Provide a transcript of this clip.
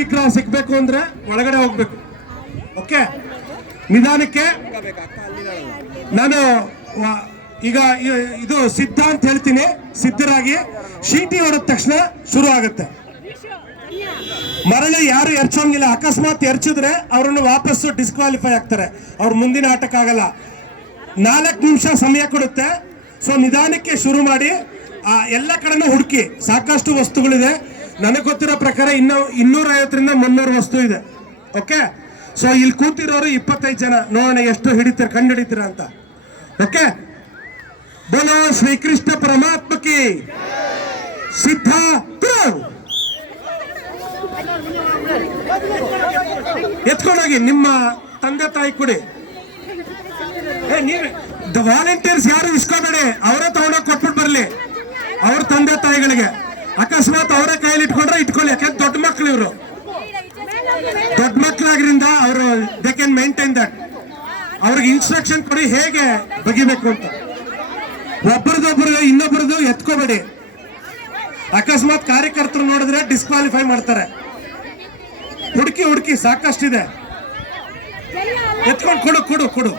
ವಿಗ್ರಹ ಸಿಗ್ಬೇಕು ಅಂದ್ರೆ ಒಳಗಡೆ ಹೋಗ್ಬೇಕು. ಓಕೆ, ನಿಧಾನಕ್ಕೆ. ನಾನು ಈಗ ಇದು ಸಿದ್ಧ ಅಂತ ಹೇಳ್ತೀನಿ. ಸಿದ್ಧರಾಗಿ ಶೀಟಿ ಹೊಡೆದ ತಕ್ಷಣ ಶುರು ಆಗುತ್ತೆ. ಮರಳಿ ಯಾರು ಎರ್ಚೋಂಗಿಲ್ಲ. ಅಕಸ್ಮಾತ್ ಎರ್ಚಿದ್ರೆ ಅವರನ್ನು ವಾಪಸ್ಸು ಡಿಸ್ಕ್ವಾಲಿಫೈ ಆಗ್ತಾರೆ. ಅವ್ರು ಮುಂದಿನ ಆಟಕ್ಕೆ ಆಗಲ್ಲ. 4 ನಿಮಿಷ ಸಮಯ ಕೊಡುತ್ತೆ. ಸೊ ನಿಧಾನಕ್ಕೆ ಶುರು ಮಾಡಿ. ಎಲ್ಲ ಕಡೆನೂ ಹುಡುಕಿ, ಸಾಕಷ್ಟು ವಸ್ತುಗಳಿದೆ. ನನಗೆ ಗೊತ್ತಿರೋ ಪ್ರಕಾರ 250ರಿಂದ 300 ವಸ್ತು ಇದೆ. ಓಕೆ, ಸೊ ಇಲ್ಲಿ ಕೂತಿರೋರು 25 ಜನ. ನೋಡೋಣ ಎಷ್ಟು ಕಂಡು ಹಿಡಿತೀರ ಅಂತ. ಓಕೆ, ಬೋಲೋ ಶ್ರೀಕೃಷ್ಣ ಪರಮಾತ್ಮ ಕಿ. ಸಿದ್ಧ, ಎತ್ಕೊಂಡೋಗಿ ನಿಮ್ಮ ತಂದೆ ತಾಯಿ ಕೊಡಿ. ನೀವೇ ವಾಲಂಟಿಯರ್ಸ್ ಯಾರು ಇಸ್ಕೋಬೇಡಿ, ಅವರೇ ತಗೊಂಡೋಗಿ ಕೊಟ್ಬಿಟ್ಟು ಬರ್ಲಿ ಅವ್ರ ತಂದೆ ತಾಯಿಗಳಿಗೆ. ಅಕಸ್ಮಾತ್ ಅವರೇ ಕೈಯಲ್ಲಿ ಇಟ್ಕೊಂಡ್ರೆ ಇಟ್ಕೊಳ್ಳಿ. ಯಾಕಂದ್ರೆ ದೊಡ್ಡ ಮಕ್ಳು ಇವರು, ದೊಡ್ಡ ಮಕ್ಳಾಗ್ರಿಂದ ಅವರು ದೇ ಕ್ಯಾನ್ ಮೇಂಟೈನ್ ದಟ್. ಅವ್ರಿಗೆ ಇನ್ಸ್ಟ್ರಕ್ಷನ್ ಕೊಡಿ ಹೇಗೆ ಬಗಿಬೇಕು ಅಂತ. ಒಬ್ಬರದೊಬ್ಬರು ಇನ್ನೊಬ್ಬರದು ಎತ್ಕೋಬೇಡಿ. ಅಕಸ್ಮಾತ್ ಕಾರ್ಯಕರ್ತರು ನೋಡಿದ್ರೆ ಡಿಸ್ಕ್ವಾಲಿಫೈ ಮಾಡ್ತಾರೆ. ಹುಡುಕಿ ಸಾಕಷ್ಟಿದೆ. ಎತ್ಕೊಂಡು ಕೊಡು.